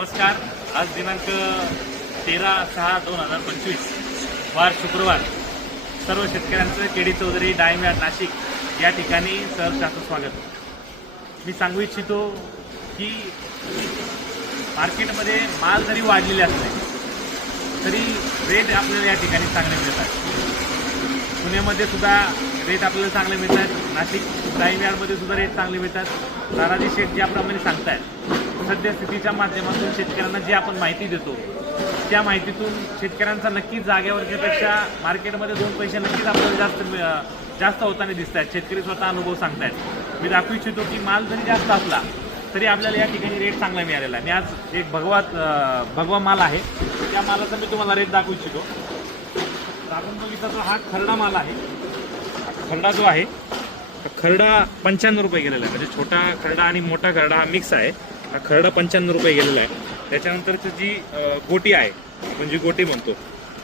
नमस्कार। आज दिनांक 13/6/2025 वार शुक्रवार। सर्व शेतकऱ्यांचं केडी चौधरी डाळिंब यार्ड नाशिक या ठिकाणी सहर्ष स्वागत। मी सांगू इच्छितो की मार्केटमध्ये माल जरी वाढलेले असले तरी रेट आपल्याला या ठिकाणी चांगले मिळतात। पुण्यामध्ये सुद्धा रेट आपल्याला चांगले मिळतात, नाशिक डाळिंब यार्डमध्ये सुद्धा रेट चांगले मिळतात। नाराजी शेठ ज्याप्रमाणे सांगतायत सद्यस्थितीच्या माध्यमातून शेतकऱ्यांना जी आपण माहिती देतो त्या माहितीतून शेतकऱ्यांचा नक्कीच जागेवरच्यापेक्षा मार्केटमध्ये 2 पैसे नक्कीच आपल्याला जास्त होताना दिसत आहेत। शेतकरी स्वतः अनुभव सांगतायत। मी दाखवू इच्छितो की माल जरी जास्त असला तरी आपल्याला या ठिकाणी रेट चांगला मिळालेला आहे। मी आज एक भगवा माल आहे, त्या मालाचा मी तुम्हाला रेट दाखवू इच्छितो। आपण बघितला तो हा खरडा माल आहे। खरडा जो आहे खरडा 95 रुपये गेलेला आहे, म्हणजे छोटा खरडा आणि मोठा खरडा हा मिक्स आहे। हा खरडा 95 रुपये गेलेला आहे। त्याच्यानंतरची जी गोटी आहे, म्हणजे गोटी म्हणतो,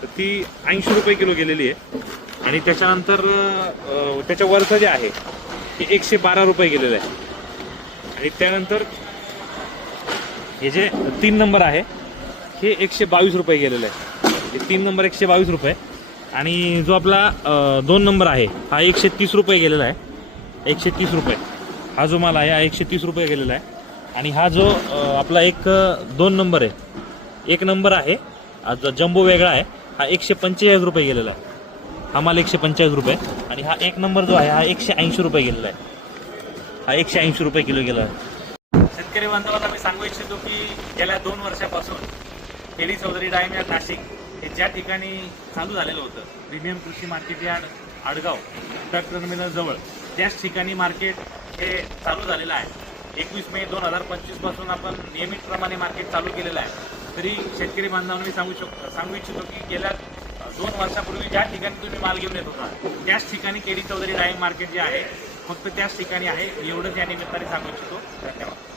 तर ती 80 रुपये किलो गेलेली आहे। आणि त्याच्यानंतर त्याच्या वरचं जे आहे ते 112 रुपये गेलेलं आहे। आणि त्यानंतर हे जे 3 नंबर आहे हे 122 रुपये गेलेलं आहे। हे 3 नंबर 122 रुपये। आणि जो आपला 2 नंबर आहे हा 130 रुपये गेलेला आहे। 130 रुपये हा जो माल आहे हा 130 रुपये गेलेला आहे। आणि हा जो आपला 2 नंबर आहे, 1 नंबर आहे आज जम्बो वेगळा आहे, हा 145 रुपये गेलेला आहे। हा माल 145 रुपये। आणि हा 1 नंबर जो आहे हा 180 रुपये गेलेला आहे। हा 180 रुपये किलो गेला आहे। शेतकरी बांधवांना मी सांगू इच्छितो की गेल्या 2 वर्षापासून केडी चौधरी डाळिंब यार्ड नाशिक हे ज्या ठिकाणी चालू झालेलं होतं, प्रीमियम कृषी market yard Adgaon truck terminal जवळ, त्याच ठिकाणी मार्केट हे चालू झालेलं आहे। 21 मे 2025 पासून आपण नियमितप्रमाणे मार्केट चालू केलेलं आहे। तरी शेतकरी बांधवांना मी सांगू इच्छितो की गेल्या 2 वर्षापूर्वी ज्या ठिकाणी तुम्ही माल घेऊन येत होता त्याच ठिकाणी केडी चौधरी डाळिंब मार्केट जे आहे फक्त त्याच ठिकाणी आहे, एवढंच या निमित्ताने सांगू इच्छितो। धन्यवाद।